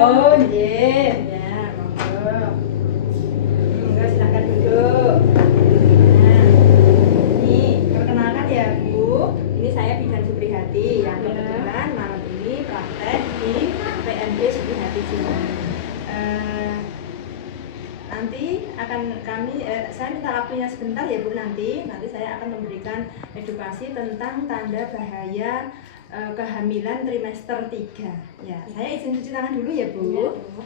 Oh, iya, ya, monggo. Monggo silakan duduk. Nah, ini perkenalkan ya Bu, ini saya Bidan Supriyati yang kebetulan malam ini praktek di PMJ Supriyati sini. Nanti akan saya minta waktunya sebentar ya Bu, nanti saya akan memberikan edukasi tentang tanda bahaya kehamilan trimester 3 ya. Saya izin cuci tangan dulu ya Bu. Ya, Bu.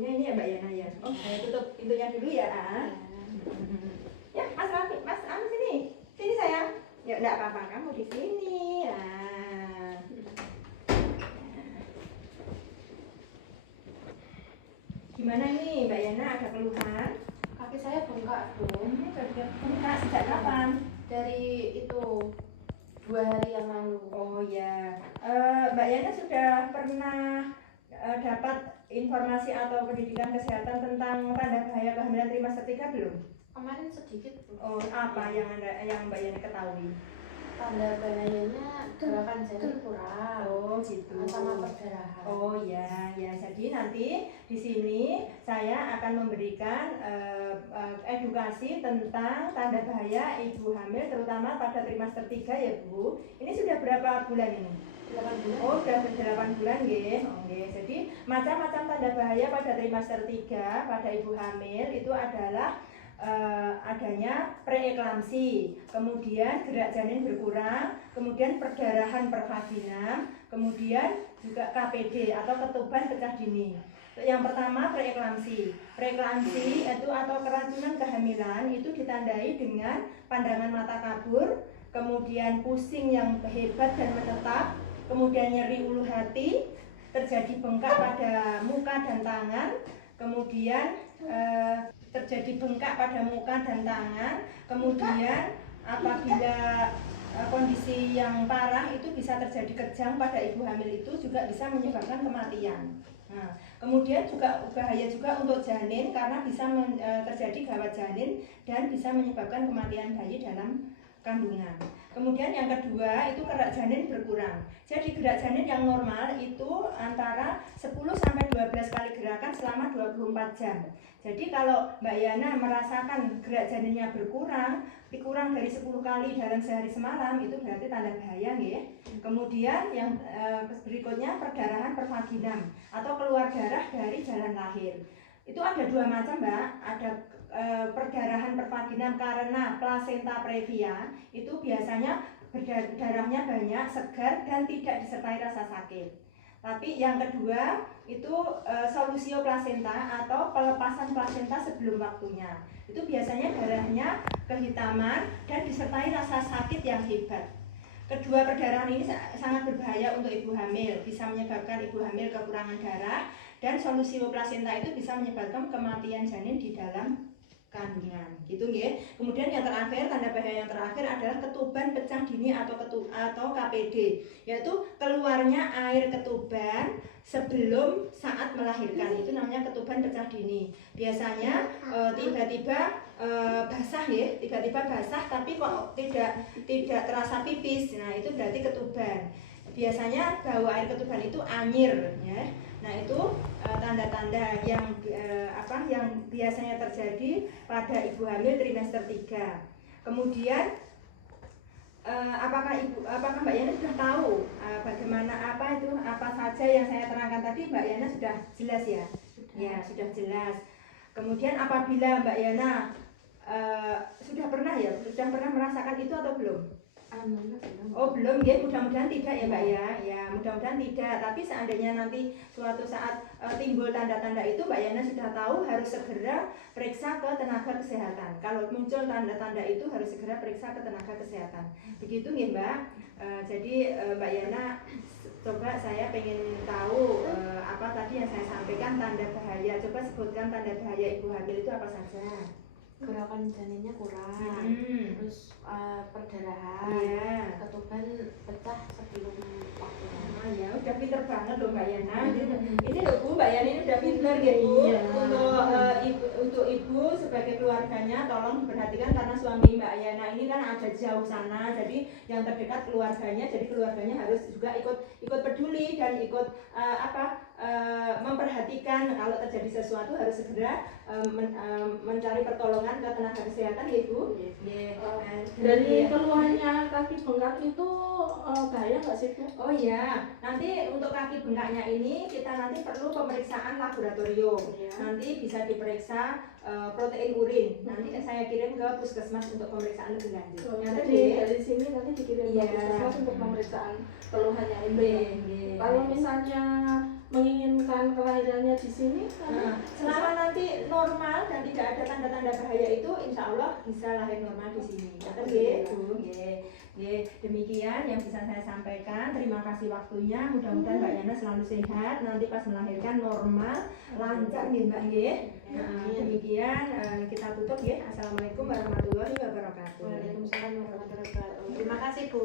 Ini ya Mbak Yana ya. Oh, saya tutup pintunya dulu ya. Ya, Mas Rafi, Mas Anu sini. Sini sayang. Ya enggak apa-apa, kamu di sini. Gimana ini Mbak Yana, ada keluhan? Kaki saya bengkak, Bu. Bengkak sejak kapan? Dari itu 2 hari yang lalu. Oh ya. Mbak Yana sudah pernah dapat informasi atau pendidikan kesehatan tentang tanda bahaya kehamilan trimester 3 belum? Kemarin sedikit, Bu. Oh, apa yang Mbak Yana ketahui? Tanda bahayanya gerakan janin kurang. Oh, gitu. Sama perdarahan. Oh ya, ya. Jadi nanti di sini saya akan memberikan edukasi tentang tanda bahaya ibu hamil terutama pada trimester 3 ya, Bu. Ini sudah berapa bulan ini? 8 bulan. Oh, sudah 8 bulan nggih. Oke. Jadi macam-macam tanda bahaya pada trimester 3 pada ibu hamil itu adalah adanya preeklamsi, kemudian gerak janin berkurang, kemudian perdarahan pervaginam, kemudian juga KPD atau ketuban pecah dini. Yang pertama preeklamsi. Preeklamsi itu atau keracunan kehamilan itu ditandai dengan pandangan mata kabur, kemudian pusing yang hebat dan menetap, kemudian nyeri ulu hati, terjadi bengkak pada muka dan tangan, kemudian terjadi bengkak pada muka dan tangan, kemudian apabila kondisi yang parah itu bisa terjadi kejang pada ibu hamil itu juga bisa menyebabkan kematian. Nah, kemudian juga bahaya juga untuk janin karena bisa terjadi gawat janin dan bisa menyebabkan kematian bayi dalam kandungan. Kemudian yang kedua itu gerak janin berkurang. Jadi gerak janin yang normal itu antara 10 sampai 12 kali gerakan selama 24 jam. Jadi kalau Mbak Yana merasakan gerak janinnya kurang dari 10 kali dalam sehari semalam itu berarti tanda bahaya ya. Kemudian yang berikutnya perdarahan pervaginam atau keluar darah dari jalan lahir. Itu ada 2 macam Mbak, ada perdarahan pervaginam karena plasenta previa itu biasanya darahnya banyak, segar dan tidak disertai rasa sakit. Tapi yang kedua itu solusio plasenta atau pelepasan plasenta sebelum waktunya. Itu biasanya darahnya kehitaman dan disertai rasa sakit yang hebat. Kedua perdarahan ini sangat berbahaya untuk ibu hamil, bisa menyebabkan ibu hamil kekurangan darah dan solusio plasenta itu bisa menyebabkan kematian janin di dalam kandungan gitu nggih. Kemudian yang terakhir, tanda bahaya yang terakhir adalah ketuban pecah dini atau KPD, yaitu keluarnya air ketuban sebelum saat melahirkan. Itu namanya ketuban pecah dini. Biasanya tiba-tiba basah ya, tiba-tiba basah tapi kok tidak terasa pipis. Nah, itu berarti ketuban. Biasanya bau air ketuban itu anyir ya. Nah, itu tanda-tanda yang biasanya terjadi pada ibu hamil trimester 3. Kemudian apakah Mbak Yana sudah tahu bagaimana apa saja yang saya terangkan tadi? Mbak Yana sudah jelas ya? Ya, sudah jelas. Kemudian apabila Mbak Yana sudah pernah merasakan itu atau belum? Oh belum, ya mudah-mudahan tidak ya Mbak ya. Ya mudah-mudahan tidak. Tapi seandainya nanti suatu saat timbul tanda-tanda itu, Mbak Yana sudah tahu harus segera periksa ke tenaga kesehatan. Kalau muncul tanda-tanda itu harus segera periksa ke tenaga kesehatan. Begitu ya Mbak. Jadi Mbak Yana, coba saya pengen tahu apa tadi yang saya sampaikan tanda bahaya. Coba sebutkan tanda bahaya ibu hamil itu apa saja. Gerakan janinnya kurang, terus perdarahan, ketuban pecah sebelum waktunya. Ya udah pinter banget loh Mbak Yana. Ini loh Bu, Mbak Yana ini udah pinter gitu. Untuk ibu sebagai keluarganya tolong diperhatikan karena suami Mbak Yana ini kan ada jauh sana. Jadi yang terdekat keluarganya, jadi keluarganya harus juga ikut peduli dan ikut memperhatikan. Kalau terjadi sesuatu harus segera mencari pertolongan ke tenaga kesehatan ya Bu. Dari keluhannya kaki bengkak itu bahaya nggak sih Bu? Oh iya, nanti untuk kaki bengkaknya ini kita nanti perlu pemeriksaan laboratorium. Nanti bisa diperiksa protein urin. Nanti saya kirim ke puskesmas untuk pemeriksaan lebih lanjut. Jadi dari sini nanti dikirim ke puskesmas untuk pemeriksaan keluhannya ini. Kalau misalnya menginginkan kelahirannya di sini, selama nanti normal dan tidak ada tanda-tanda bahaya itu, insya Allah bisa lahir normal di sini. Demikian yang bisa saya sampaikan. Terima kasih waktunya. Mudah-mudahan Mbak Yana selalu sehat. Nanti pas melahirkan normal, lancar ya Mbak ya. Demikian kita tutup ya. Assalamualaikum warahmatullahi wabarakatuh. Waalaikumsalam warahmatullahi wabarakatuh. Terima kasih Bu.